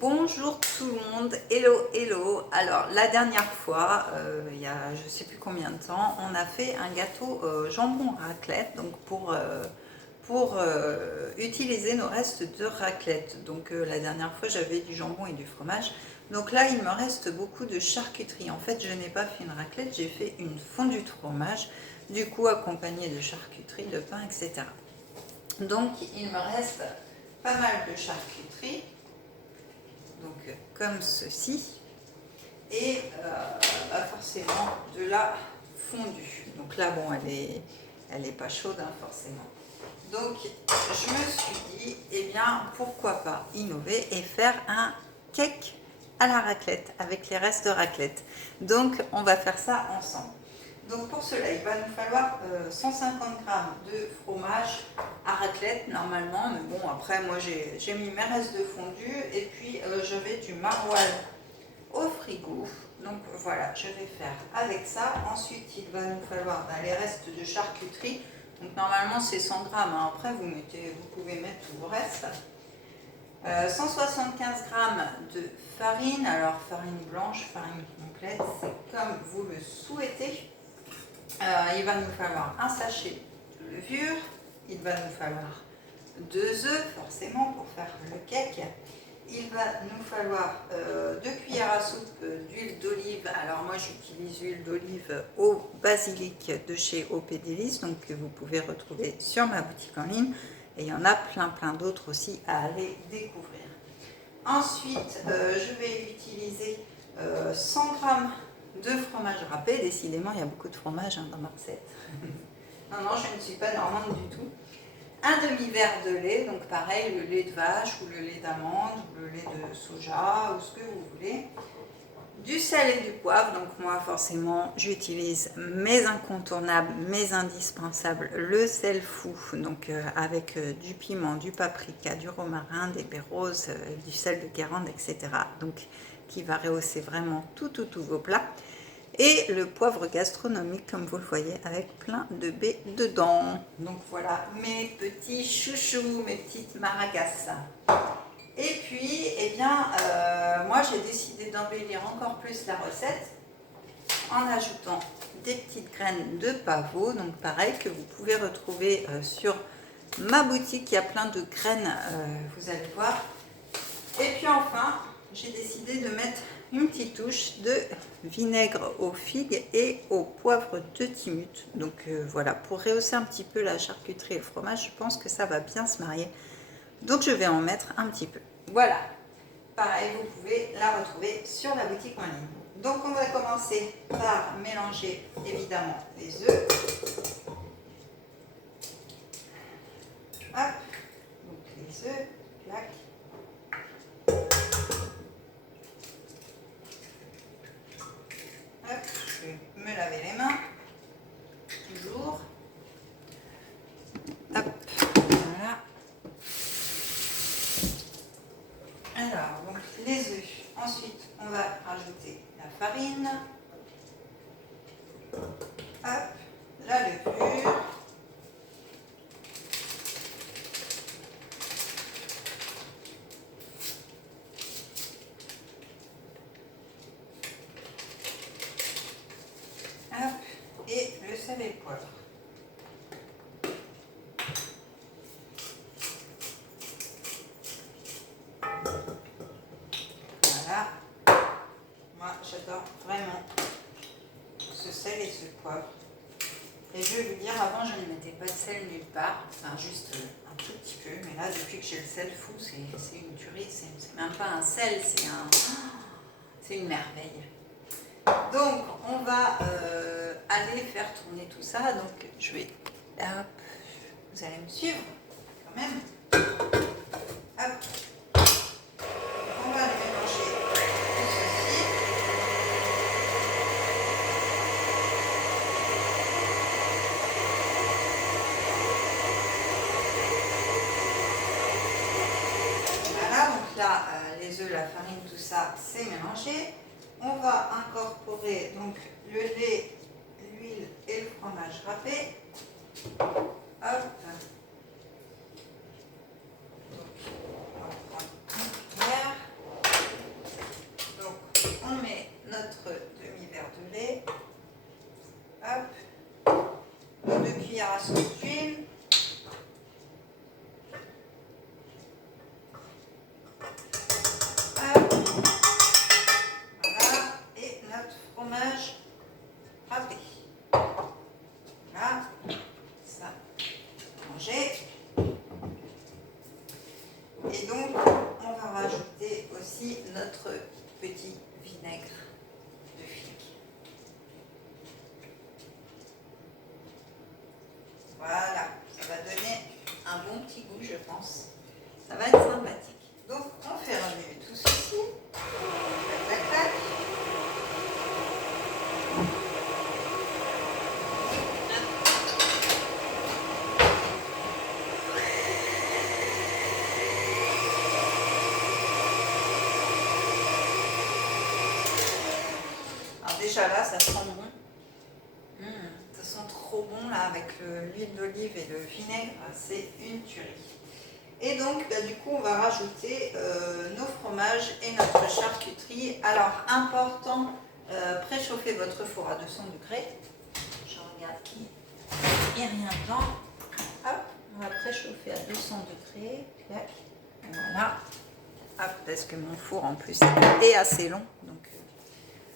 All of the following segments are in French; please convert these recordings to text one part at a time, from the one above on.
Bonjour tout le monde, hello hello. Alors la dernière fois, il y a je sais plus combien de temps, on a fait un gâteau jambon raclette, donc pour utiliser nos restes de raclette. Donc la dernière fois j'avais du jambon et du fromage. Donc là il me reste beaucoup de charcuterie. En fait je n'ai pas fait une raclette, j'ai fait une fondue de fromage, du coup accompagnée de charcuterie, de pain, etc. Donc il me reste pas mal de charcuterie. Donc comme ceci, et forcément de la fondue. Donc là bon elle est pas chaude hein, forcément. Donc je me suis dit eh bien pourquoi pas innover et faire un cake à la raclette avec les restes de raclette. Donc on va faire ça ensemble. Donc pour cela, il va nous falloir 150 g de fromage à raclette normalement, mais bon après moi j'ai mis mes restes de fondue et puis j'avais du maroilles au frigo. Donc voilà, je vais faire avec ça. Ensuite il va nous falloir les restes de charcuterie. Donc normalement c'est 100 g, hein. Après vous pouvez mettre tout le reste. 175 g de farine, alors farine blanche, farine complète, c'est comme vous le souhaitez. Il va nous falloir un sachet de levure, il va nous falloir 2 œufs forcément pour faire le cake, il va nous falloir 2 cuillères à soupe d'huile d'olive. Alors moi j'utilise l'huile d'olive au basilic de chez OP Délices, donc que vous pouvez retrouver sur ma boutique en ligne, et il y en a plein d'autres aussi à aller découvrir. Ensuite je vais utiliser 100 g de fromage râpé. Décidément, il y a beaucoup de fromage dans ma recette. Non, je ne suis pas normande du tout. Un demi-verre de lait, donc pareil, le lait de vache ou le lait d'amande ou le lait de soja ou ce que vous voulez. Du sel et du poivre, donc moi forcément j'utilise mes incontournables, mes indispensables, le sel fou, donc avec du piment, du paprika, du romarin, des baies roses, du sel de Guérande, etc. Donc qui va rehausser vraiment tous vos plats. Et le poivre gastronomique, comme vous le voyez, avec plein de baies dedans. Donc voilà mes petits chouchous, mes petites maracas. Et puis, eh bien, moi j'ai décidé d'embellir encore plus la recette en ajoutant des petites graines de pavot, donc pareil que vous pouvez retrouver sur ma boutique. Il y a plein de graines, vous allez voir. Et puis enfin, j'ai décidé de mettre une petite touche de vinaigre aux figues et au poivre de Timut. Donc voilà, pour rehausser un petit peu la charcuterie et le fromage, je pense que ça va bien se marier. Donc je vais en mettre un petit peu. Voilà, pareil, vous pouvez la retrouver sur la boutique en ligne. Donc on va commencer par mélanger évidemment les œufs. Hop, donc les œufs, clac. Hop, je vais me laver les mains, toujours. Hop, voilà. Alors, donc les œufs. Ensuite, on va rajouter la farine. Hop, la levure. Hop, et le sel et le poivre. Voilà. Moi, j'adore vraiment ce sel et ce poivre. Et je vais vous dire, avant, je ne mettais pas de sel nulle part. Enfin, juste un tout petit peu. Mais là, depuis que j'ai le sel fou, c'est une tuerie. C'est même pas un sel, c'est une merveille. Donc, on va aller faire tourner tout ça. Donc, je vais... Hop, vous allez me suivre quand même. Hop. On va le mélanger tout ceci. Voilà, donc là, les œufs, la farine, tout ça, c'est mélangé. On va incorporer donc le lait, l'huile et le fromage râpé. Hop. Donc, on va prendre une cuillère. morceaux d'huile. Voilà, et notre fromage râpé. Voilà, ça, manger. Et donc, on va rajouter aussi notre petit vinaigre de figue. Voilà, ça va donner un bon petit goût, je pense. Ça va être sympathique. Donc, on fait remuer tout ceci. Tac, tac, tac. Alors déjà là, ça sent bon. Ça sent trop bon là avec l'huile d'olive et le vinaigre, c'est une tuerie. Et donc du coup on va rajouter nos fromages et notre charcuterie. Alors important, préchauffez votre four à 200 degrés. Je regarde qu'il n'y a rien dedans. Hop, on va préchauffer à 200 degrés. Clac. Voilà. Hop, parce que mon four en plus est assez long.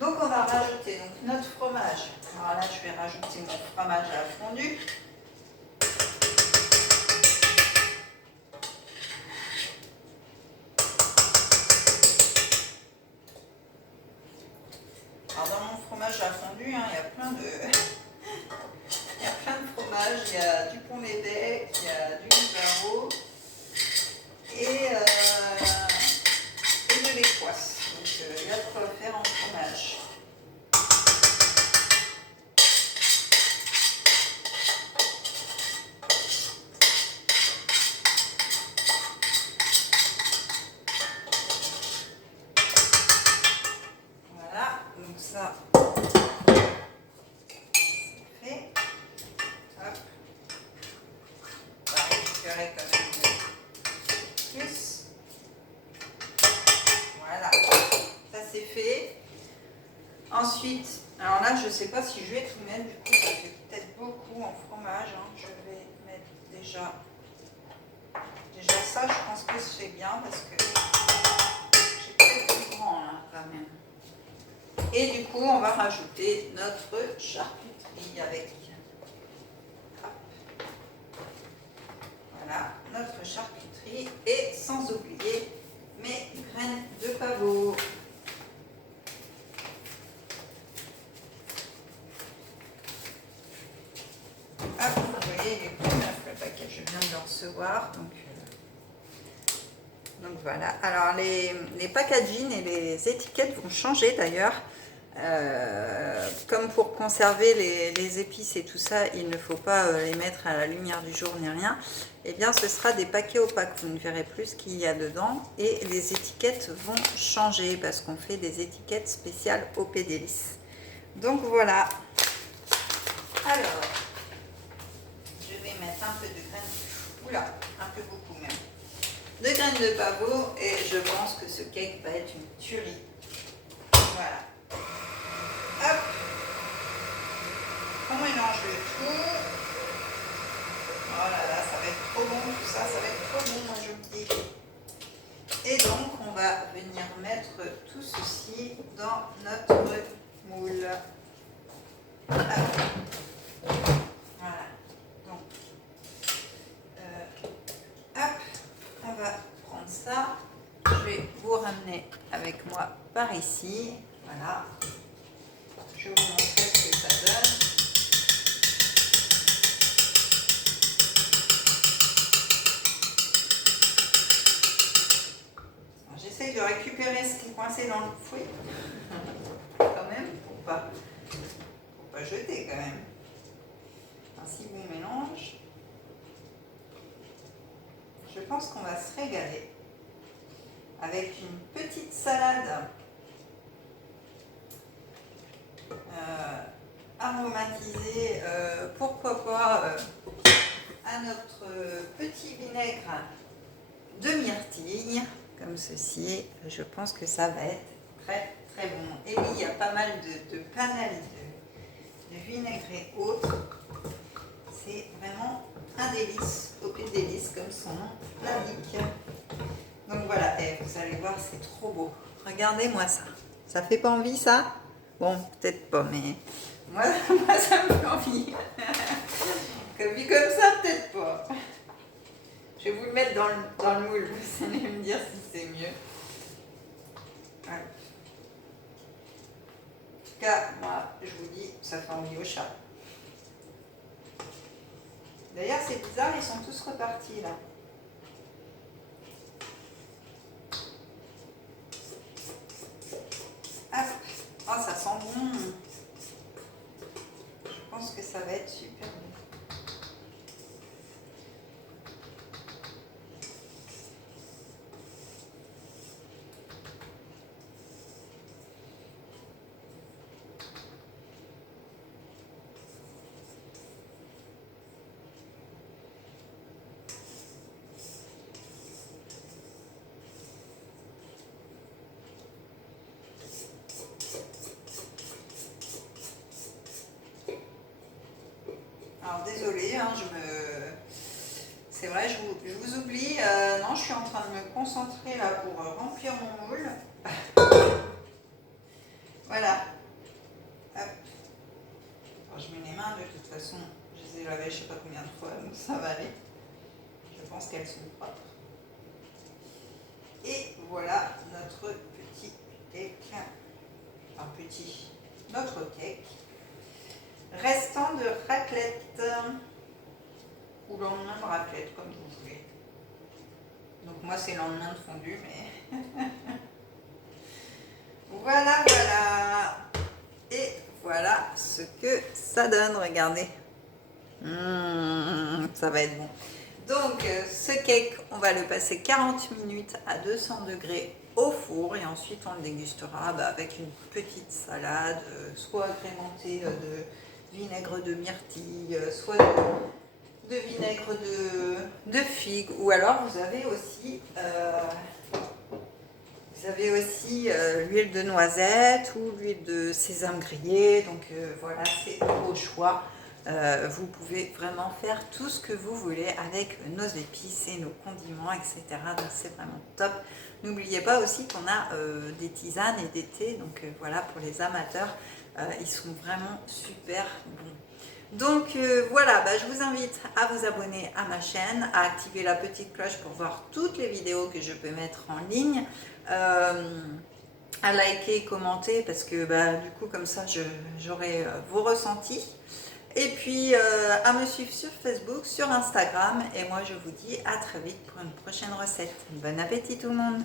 Donc on va rajouter donc, notre fromage. Alors là je vais rajouter mon fromage à la fondue. Alors dans mon fromage à la fondue, hein, il y a plein de fromages. Il y a du Pont-l'Évêque, il y a du Livarot et de l'Écosse. Donc il y a de quoi faire en fromage. Ça, c'est fait. Hop. On va récupérer quand même plus. Voilà, ça c'est fait. Ensuite, alors là, je ne sais pas si je vais tout mettre, du coup, ça fait peut-être beaucoup en fromage. Hein. Je vais mettre déjà ça, je pense que c'est bien parce que j'ai peut-être plus grand là quand même. Et du coup, on va rajouter notre charcuterie avec, voilà, notre charcuterie et sans oublier mes graines de pavot. Hop, vous voyez, il est tout neuf le paquet, je viens de le recevoir. Donc voilà. Alors les packaging et les étiquettes vont changer d'ailleurs. Comme pour conserver les épices et tout ça, il ne faut pas les mettre à la lumière du jour ni rien. Eh bien, ce sera des paquets opaques. Vous ne verrez plus ce qu'il y a dedans. Et les étiquettes vont changer parce qu'on fait des étiquettes spéciales OP Délices. Donc voilà. Alors, je vais mettre un peu de graines. Oula, un peu beaucoup même. De graines de pavot et je pense que ce cake va être une tuerie. Voilà. Hop. On mélange le tout. Oh là là, ça va être trop bon tout ça, ça va être trop bon, moi je me dis. Et donc on va venir mettre tout ceci dans notre moule. Voilà. Donc, hop, on va prendre ça. Je vais vous ramener avec moi par ici. Voilà. Je vais vous montrer ce que ça donne. J'essaye de récupérer ce qui est coincé dans le fouet. Quand même, pour pas jeter quand même. Un si bon mélange. Je pense qu'on va se régaler avec une petite salade aromatisée, pourquoi pas, à notre petit vinaigre de myrtille, comme ceci. Je pense que ça va être très très bon. Et oui, il y a pas mal de panels de vinaigre et autres. c'est vraiment un délice, au pied de délice comme son nom l'indique. Donc voilà, et vous allez voir, c'est trop beau. Regardez-moi ça. Ça fait pas envie ça? Bon, peut-être pas, mais moi, moi ça me fait envie. Vu comme ça, peut-être pas. Je vais vous le mettre dans le moule, vous allez me dire si c'est mieux. Ouais. En tout cas, moi, je vous dis, ça fait envie au chat. D'ailleurs, c'est bizarre, ils sont tous repartis là. Ah, oh, ça sent bon. Je pense que ça va être super bon. Alors désolée, hein, c'est vrai, je vous oublie. Non, je suis en train de me concentrer là pour remplir mon moule. Voilà. Hop. Alors, je mets les mains, de toute façon, je les ai lavées je ne sais pas combien de fois, donc ça va aller. Je pense qu'elles sont propres. Et voilà notre petit cake. Enfin petit, notre cake. Restant de raclette. Ou lendemain de raclette, comme vous voulez. Donc moi c'est lendemain de fondu, mais... voilà, voilà. Et voilà ce que ça donne, regardez. Ça va être bon. Donc ce cake, on va le passer 40 minutes à 200 degrés au four et ensuite on le dégustera avec une petite salade, soit agrémentée de vinaigre de myrtille, soit de vinaigre de figue, ou alors vous avez aussi l'huile de noisette ou l'huile de sésame grillée. Donc voilà, c'est au choix. Vous pouvez vraiment faire tout ce que vous voulez avec nos épices et nos condiments, etc. Donc c'est vraiment top. N'oubliez pas aussi qu'on a des tisanes et des thés. Donc voilà, pour les amateurs, ils sont vraiment super bons. Donc voilà, je vous invite à vous abonner à ma chaîne, à activer la petite cloche pour voir toutes les vidéos que je peux mettre en ligne, à liker, commenter, parce que du coup comme ça j'aurai vos ressentis. Et puis à me suivre sur Facebook, sur Instagram. Et moi je vous dis à très vite pour une prochaine recette. Bon appétit tout le monde!